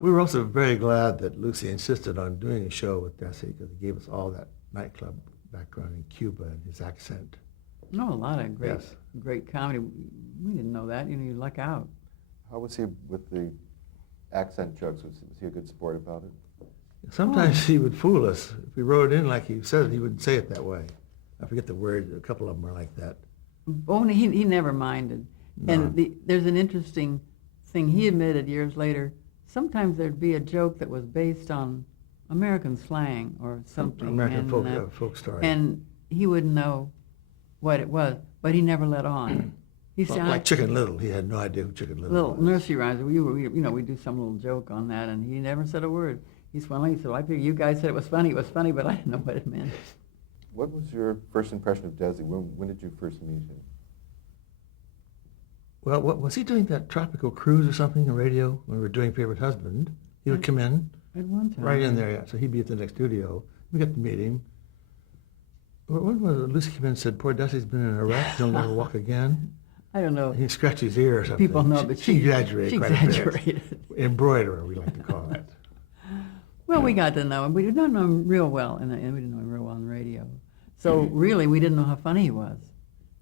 We were also very glad that Lucy insisted on doing a show with Desi because he gave us all that nightclub background in Cuba and his accent. No, a lot of great, Yes. great comedy. We didn't know that. You luck out. How was he with the accent jokes? Was he a good sport about it? Sometimes he would fool us. If we wrote it in like he said it, he wouldn't say it that way. I forget the word. A couple of them are like that. Oh, he never minded. No. And there's an interesting thing he admitted years later. Sometimes there'd be a joke that was based on American slang or something. American and, folk story. And he wouldn't know what it was, but he never let on. He Well, sounded like Chicken Little. He had no idea who Chicken Little was. nursery rhymes. We do some little joke on that, and he never said a word. He smiled. He said, "I figured you guys said it was funny. It was funny, but I didn't know what it meant." What was your first impression of Desi? When did you first meet him? Well, was he doing that tropical cruise or something on radio when we were doing Favorite Husband? He would come in At one time. right in there, yeah. So he'd be at the next studio. We got to meet him. When was it? Lucy came in and said, "Poor Desi's been in a wreck. He'll never walk again." I don't know. He scratched his ear or something. People know, but she exaggerated she quite exaggerated. a bit. Embroiderer, we like to call it. Well, we got to know him. We did not know him real well, and we didn't know him real well on the radio. So really, we didn't know how funny he was.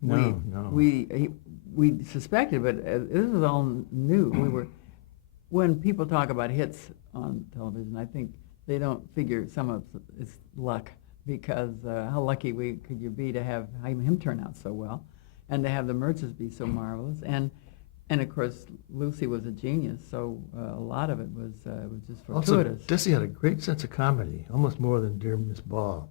No. We suspected, but this was all new. When people talk about hits on television, I think they don't figure some of it's luck, because how lucky could you be to have him turn out so well, and to have the merchants be so marvelous, and of course Lucy was a genius, so a lot of it was just fortuitous. Also, Desi had a great sense of comedy, almost more than Dear Miss Ball.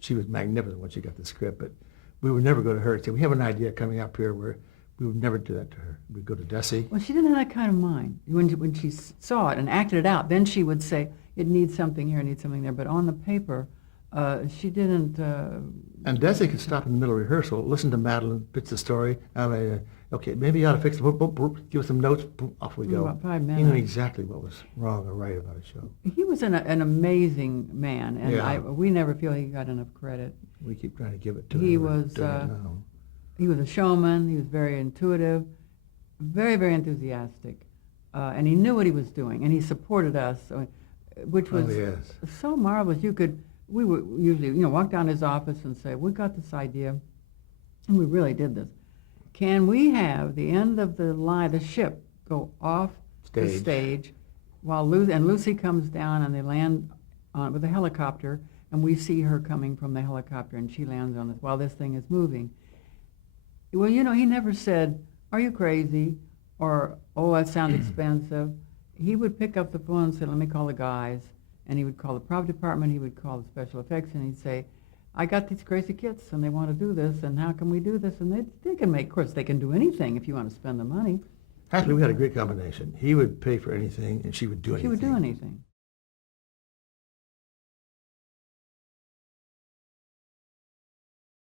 She was magnificent when she got the script, but we would never go to her and say, "We have an idea coming up here," where we would never do that to her. We'd go to Desi. Well, she didn't have that kind of mind. When she saw it and acted it out, then she would say, "It needs something here, it needs something there." But on the paper, she didn't. And Desi could stop in the middle of rehearsal, listen to Madelyn, pitch the story. Okay, maybe you ought to fix it. Boop, boop, boop, give us some notes. Boop, off we go. About 5 He minutes. knew exactly what was wrong or right about a show. He was an amazing man, and Yeah. we never feel he got enough credit. We keep trying to give it to He him. We're was, doing it now. He was a showman. He was very intuitive, very, very enthusiastic, and he knew what he was doing, and he supported us, which was yes. so marvelous. We would usually, walk down his office and say, "We got this idea, and we really did this. Can we have the end of the ship, go off the stage, while Lucy comes down and they land with a helicopter, and we see her coming from the helicopter, and she lands on us while this thing is moving." Well, he never said, "Are you crazy?" or, "Oh, that sounds expensive." He would pick up the phone and say, "Let me call the guys." And he would call the prop department, he would call the special effects, and he'd say, "I got these crazy kids, and they want to do this, and how can we do this?" And they can of course, they can do anything if you want to spend the money. Actually, we had a great combination. He would pay for anything, and she would do anything. She would do anything.